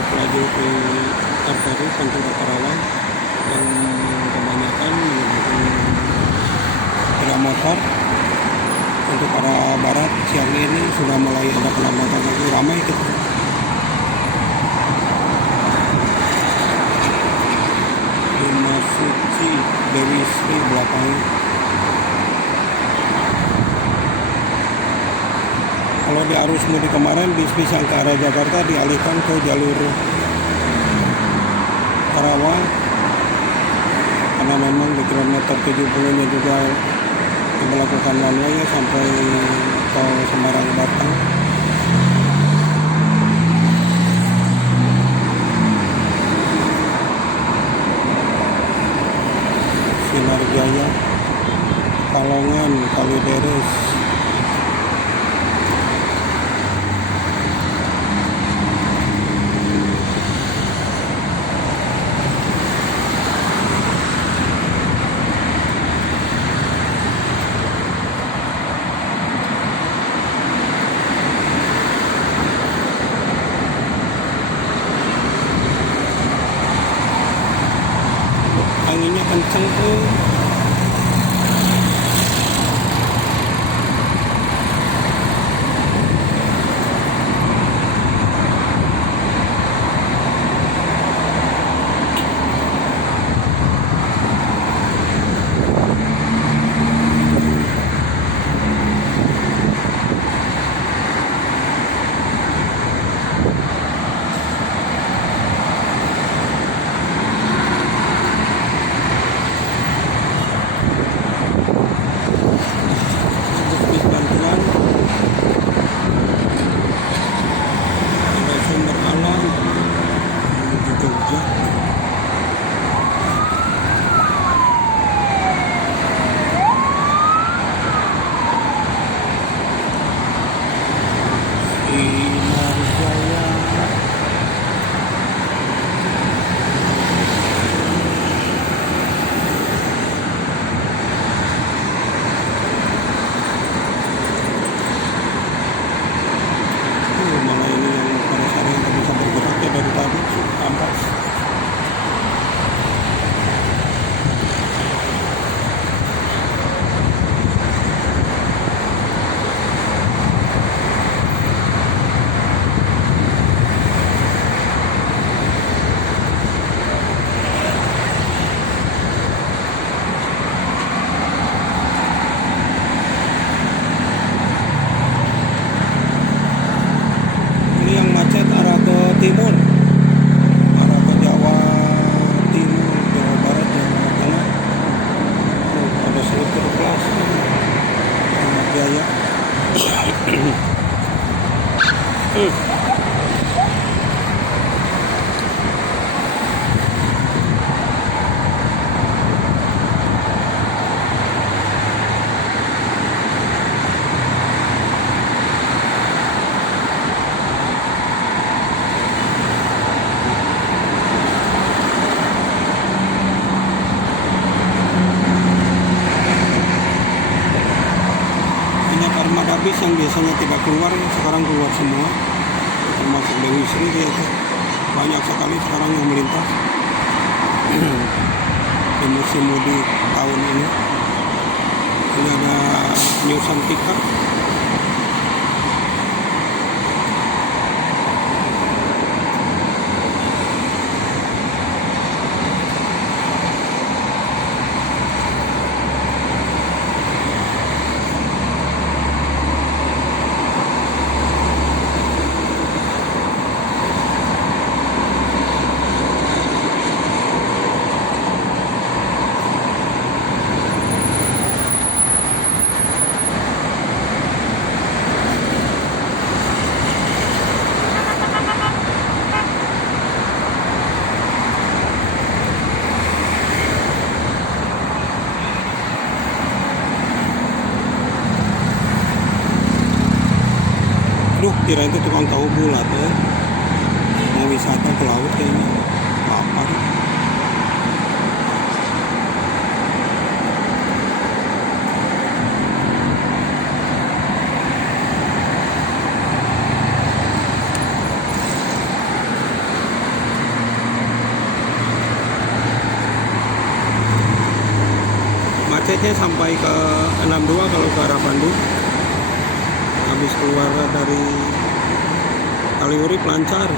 truk laju ke arteri Pantura Karawang yang kebanyakan menggunakan sepeda motor. Untuk arah barat siang ini sudah mulai ada pelambatan lagi, ramai gitu. Suci Dewi Sri belakangnya. Kalau di arus mudik kemarin bis-bis yang ke arah Jakarta dialihkan ke jalur Karawang karena memang di kilometer 70-nya juga diberlakukan one way ya, sampai tol Semarang Batang. Sinar Jaya, Kalongan, Kalideres. Anginnya kenceng tuh. Timur, arah ke Jawa Timur, Jawa Barat, Jawa Tengah. Ada selipur kelas Jaya. Armada bis yang biasanya tidak keluar sekarang keluar semua, termasuk Dewi Sri dia itu. Banyak sekali sekarang yang melintas di musim mudik tahun ini. Ini ada New Santika. Duh, kira itu tukang tahu bulat ya. Mau wisata ke laut kayaknya. Apa? macetnya sampai ke 62 kalau ke arah Bandung. Habis keluar dari Kaliurip lancar.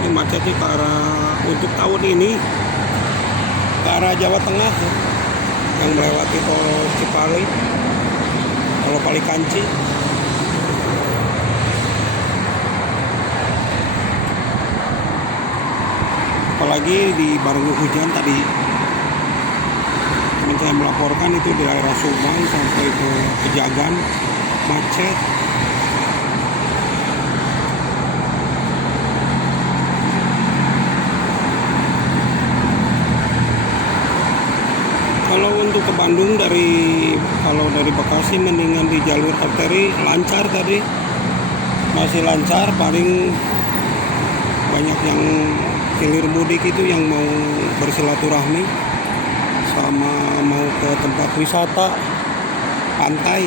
Ini macetnya ke arah untuk tahun ini ke arah Jawa Tengah ya, yang melewati tol Cipali, tol Palikanci. Apalagi dibarengi hujan tadi. Teman saya melaporkan itu di daerah Subang sampai ke Pejagan macet. Kalau untuk ke Bandung kalau dari Bekasi mendingan di jalur arteri lancar tadi, masih lancar. Paling banyak yang hilir mudik itu yang mau bersilaturahmi sama mau ke tempat wisata pantai.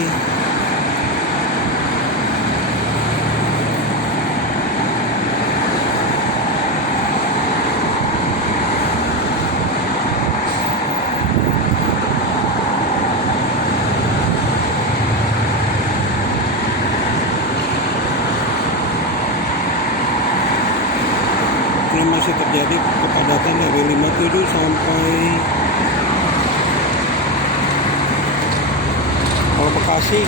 Ini masih terjadi kepadatan dari 57 sampai kalau Bekasi.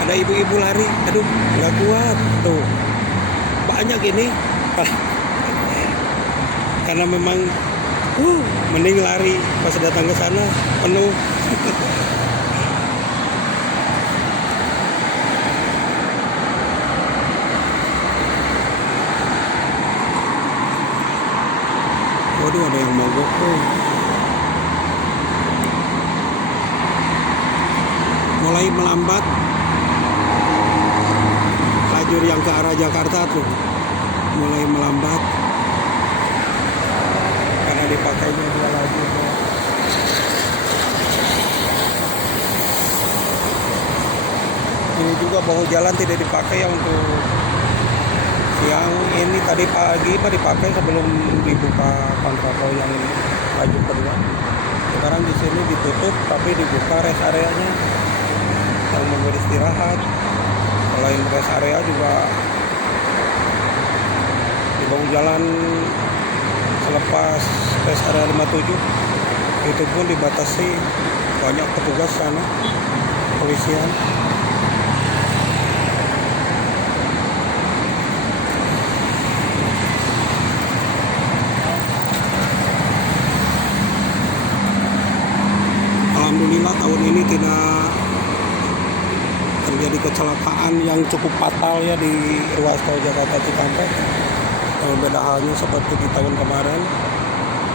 Ada ibu-ibu lari, aduh nggak kuat tuh, banyak ini. Karena memang mending lari, pas datang ke sana penuh. Waduh, ada yang mogok tuh. Mulai melambat lajur yang ke arah Jakarta tuh, mulai melambat karena dipakainya dua lajur. Ini juga bahu jalan tidak dipakai ya untuk siang ini. Tadi pagi dipakai sebelum dibuka kontraflow yang lajur kedua. Sekarang di sini ditutup tapi dibuka rest areanya yang mau beristirahat. Selain rest area juga di bahu jalan selepas rest area 57 itu pun dibatasi, banyak petugas sana polisian. Alhamdulillah tahun ini tidak terjadi kecelakaan yang cukup fatal ya di ruas tol Jakarta Cikampek. Beda halnya seperti di tahun kemarin.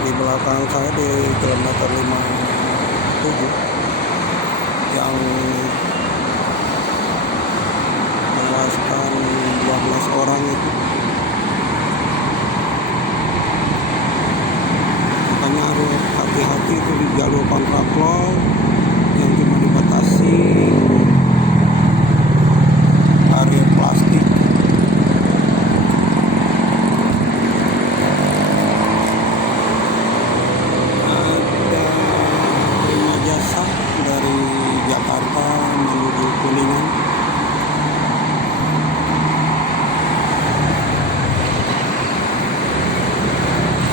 Di belakang saya di kilometer 57 yang menewaskan 12 orang itu. Makanya harus hati-hati itu di jalur kontraflow yang cuma dibatasi area plastik. Ada Prima Jasa dari Jakarta menuju Kuningan.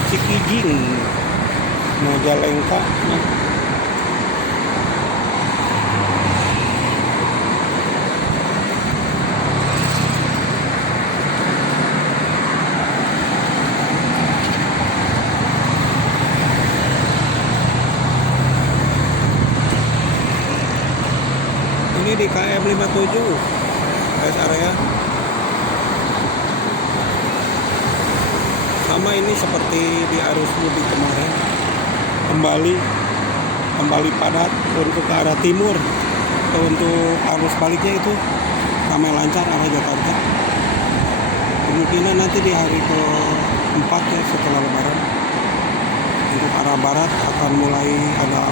Cikijing Majalengka. Ini di KM 57 rest area. Sama ini seperti di arus mudik kemarin, kembali padat untuk ke arah timur. Untuk arus baliknya itu ramai lancar arah Jakarta. Kemungkinan nanti di hari ke-4 ya setelah Lebaran, untuk arah barat akan mulai ada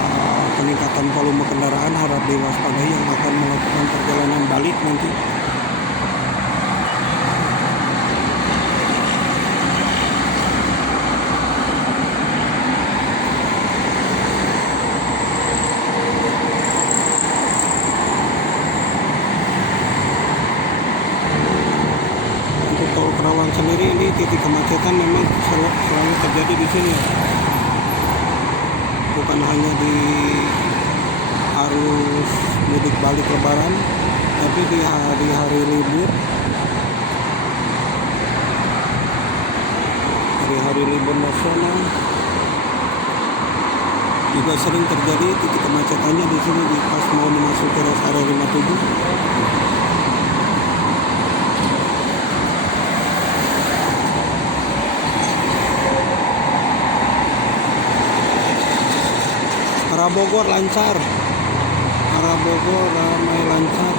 peningkatan volume kendaraan. Harap diwaspadai yang akan melakukan perjalanan balik nanti. titik kemacetan memang selalu terjadi di sini. Bukan hanya di arus mudik balik Lebaran, tapi di hari-hari libur, hari-hari libur nasional juga sering terjadi titik kemacetannya di sini di pas mau memasuki rest area 57. Arah Bogor lancar, arah Bogor ramai lancar.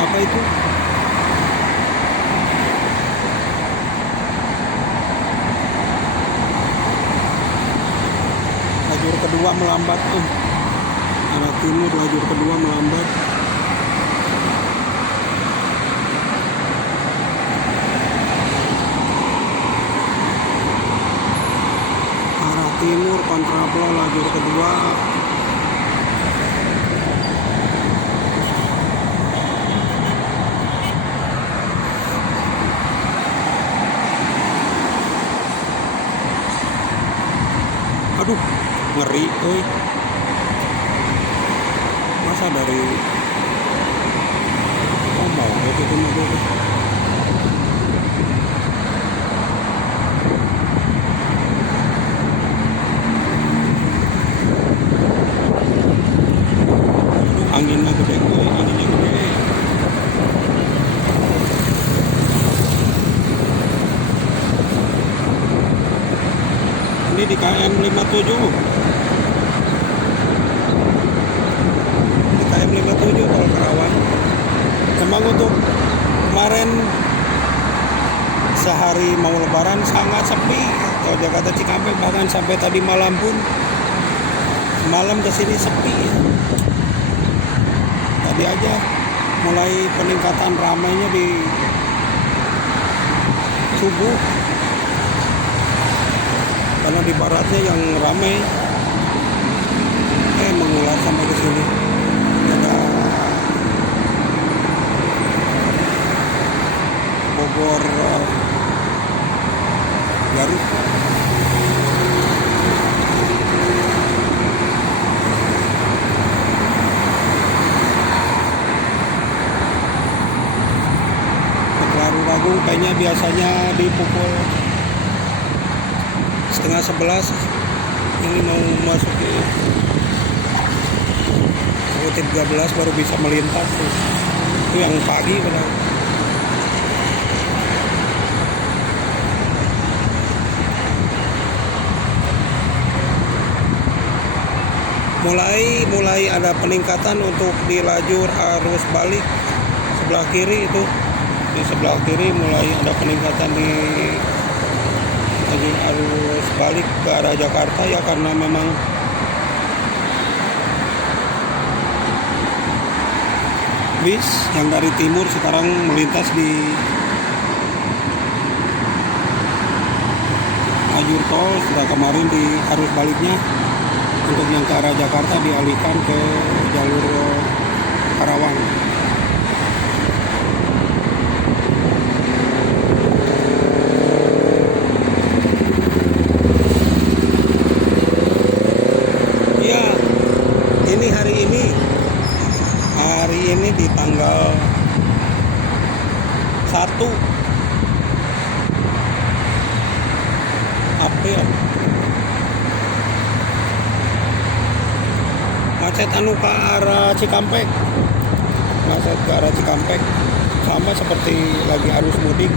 Apa itu? Lajur kedua melambat tuh. Arah timur lajur kedua melambat. Arah timur kontraflow lajur kedua. Aduh, ngeri euy. Masa dari mau gitu mobil. Anginnya gede, anginnya gede. Ini di KM 57. Di KM 57 Tol Karawang. Memang untuk kemarin sehari mau Lebaran sangat sepi. Tol Jakarta Cikampek bahkan sampai tadi malam pun malam kesini sepi. Tadi aja mulai peningkatan ramainya di subuh. Karena di baratnya yang ramai mengular sampai ke sini. Ada Bogor Garut. Ragung kayaknya biasanya di pukul 10:30 ini mau masuk ke 13 baru bisa melintas tuh. Itu yang pagi padahal. Mulai ada peningkatan untuk di lajur arus balik sebelah kiri itu. Di sebelah kiri mulai ada peningkatan di lajur arus balik ke arah Jakarta ya, karena memang bis yang dari timur sekarang melintas di lajur tol. Sudah kemarin di arus baliknya untuk yang ke arah Jakarta dialihkan ke jalur Karawang. Hari ini di tanggal 1 April. Macet anu ke arah Cikampek. Macet ke arah Cikampek sama seperti lagi arus mudik.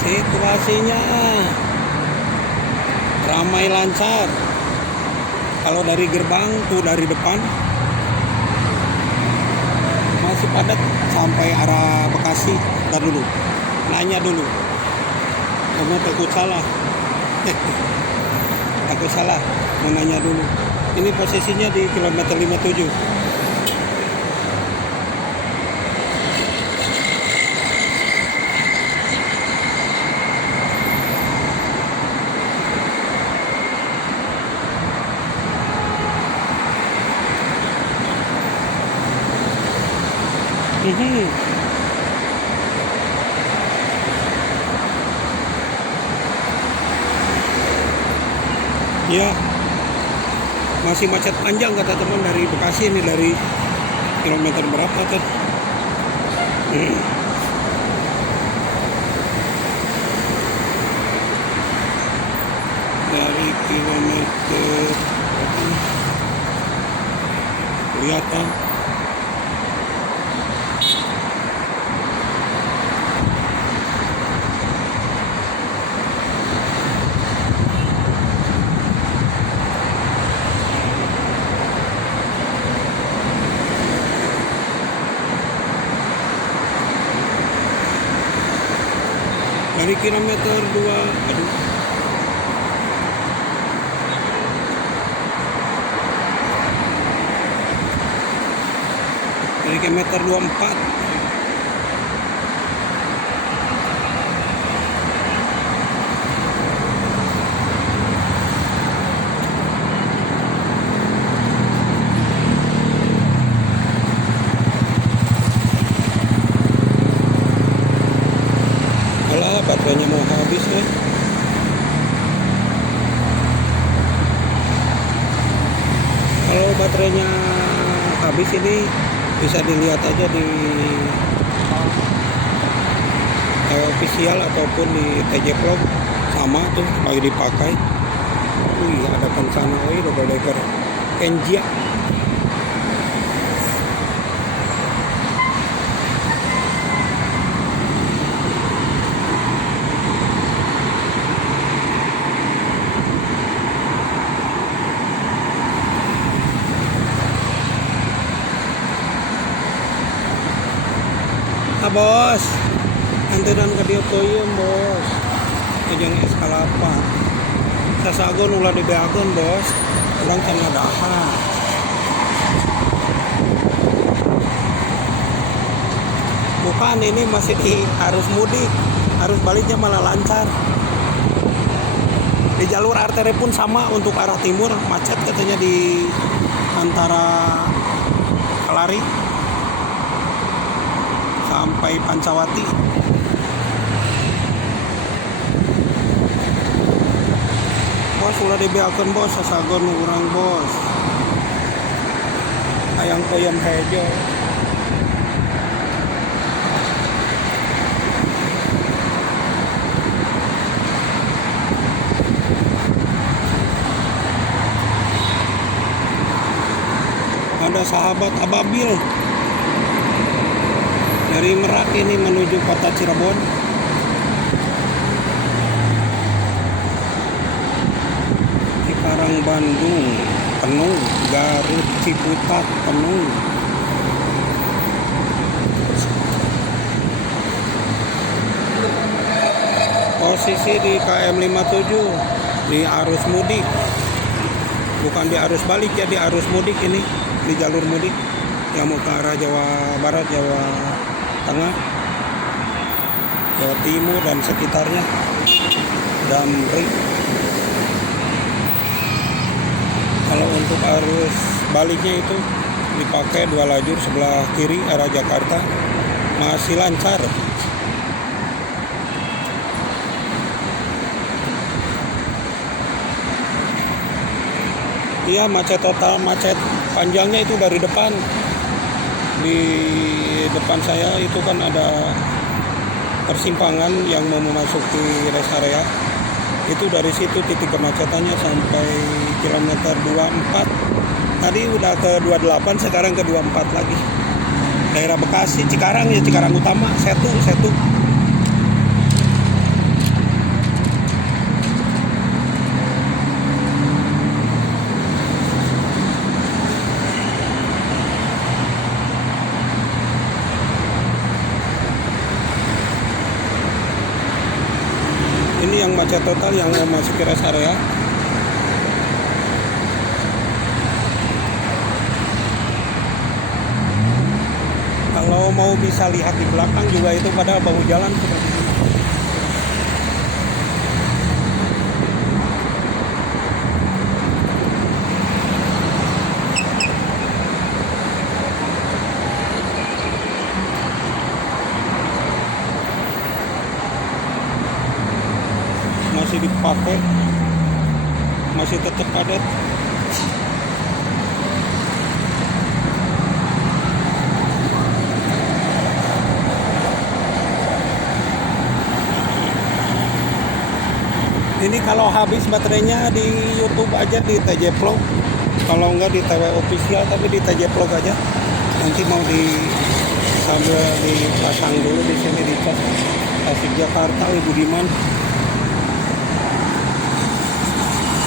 Situasinya ramai lancar. Kalau dari gerbang tuh dari depan padat sampai arah Bekasi. Ntar dulu, nanya dulu, karena takut salah. Takut salah, mau nanya dulu. Ini posisinya di kilometer 57. Ya, masih macet panjang kata teman dari Bekasi ini, dari kilometer berapa kan? Dari kilometer kelihatan. Dari kilometer 2, aduh. Dari kilometer 24. Alah, baterainya mau habis nih. Kalau baterainya habis ini bisa dilihat aja di official ataupun di TJ Vlog, sama tuh lagi dipakai. Wih, ada Kencana, double decker Kenjia. Bos, antenan ke dia toyem bos, kejang eskalapa. Sasagon ulah dibeagon bos, ulang kena daha. Bukan, ini masih di arus mudik, arus baliknya malah lancar. Di jalur arteri pun sama, untuk arah timur macet katanya di antara Kelari sampai Pancawati. Bos udah dibeakeun bos, sasagon urang bos. Hayang toyem hejo. Ada sahabat Ababil dari Merak ini menuju kota Cirebon. Cikarang Bandung penuh, Garut Ciputat penuh. Posisi di KM 57 di arus mudik, bukan di arus balik ya, di arus mudik ini, di jalur mudik yang mau ke arah Jawa Barat, Jawa Tengah, Jawa Timur dan sekitarnya, Damri. Kalau untuk arus baliknya itu dipakai 2 lajur sebelah kiri arah Jakarta, masih lancar. Iya, macet total, macet panjangnya itu dari depan. Di depan saya itu kan ada persimpangan yang mau memasuki rest area. Itu dari situ titik kemacetannya sampai kilometer 24. Tadi udah ke 28, sekarang ke 24 lagi. Daerah Bekasi, Cikarang ya, Cikarang Utama, Setu. Ini yang macet total yang mau masuk ke rest area. Kalau mau bisa lihat di belakang juga itu pada bahu jalan seperti ini. Masih dipakai, masih tetap padat. Ini kalau habis baterainya di YouTube aja di TJ Vlog. Kalau enggak di TW official, tapi di TJ Vlog aja. Nanti mau sambil dipasang dulu di sini di Tasik Jakarta, Ibu Diman.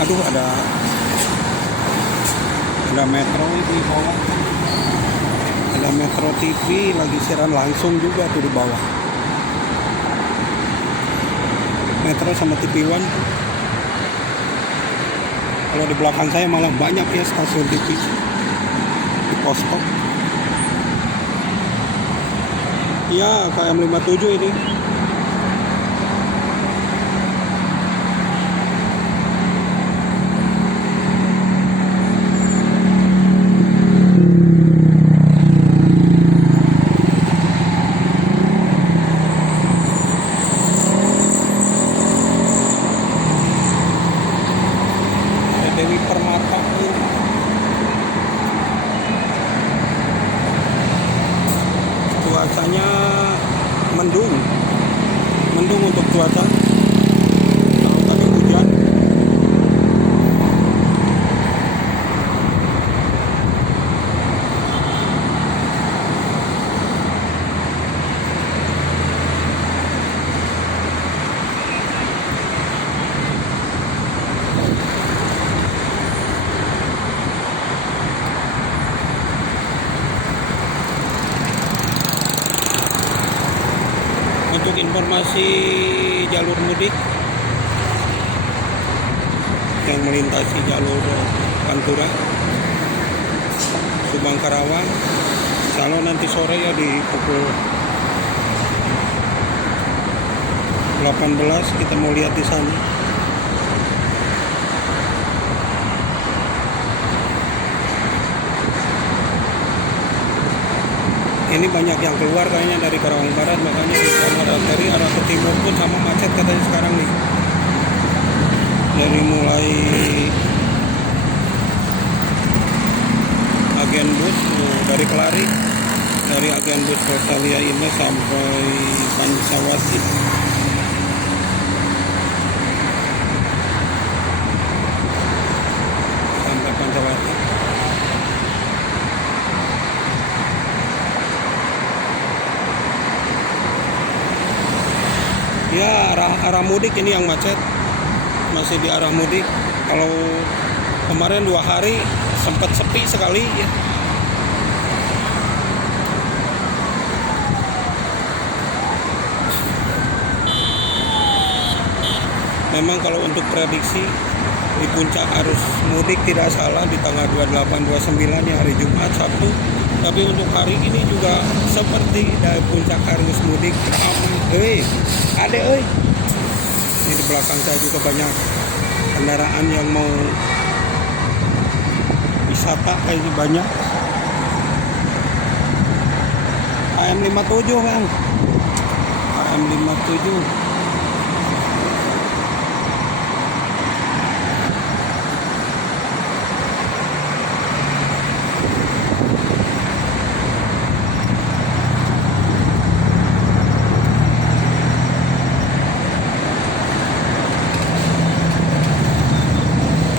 Aduh, ada Metro di bawah. Ada Metro TV lagi siaran langsung juga tuh di bawah. Metro sama TV One. Kalau di belakang saya malah banyak ya stasiun TV di posko. Ya, KM 57 ini. Dewi Permata ini. Cuacanya mendung untuk cuaca. Kalau tadi hujan. Untuk informasi jalur mudik yang melintasi jalur Pantura Subang Karawang, kalau nanti sore ya di pukul 18 kita mau lihat di sana. Ini banyak yang keluar kayaknya dari Karawang Barat, makanya dari arah ke timur pun sama macet katanya sekarang nih. Dari mulai agen bus dari Kelari, dari agen bus Rosalia ini sampai Pancawati. Sampai Pancawati. Ya, arah mudik ini yang macet. Masih di arah mudik. Kalau kemarin 2 hari sempat sepi sekali ya. Memang kalau untuk prediksi di puncak arus mudik tidak salah di tanggal 28, 29 ya hari Jumat, Sabtu. Tapi untuk hari ini juga seperti dari puncak arus mudik ramai. Ini di belakang saya juga banyak kendaraan yang mau wisata kayaknya banyak. KM 57 kan. KM 57.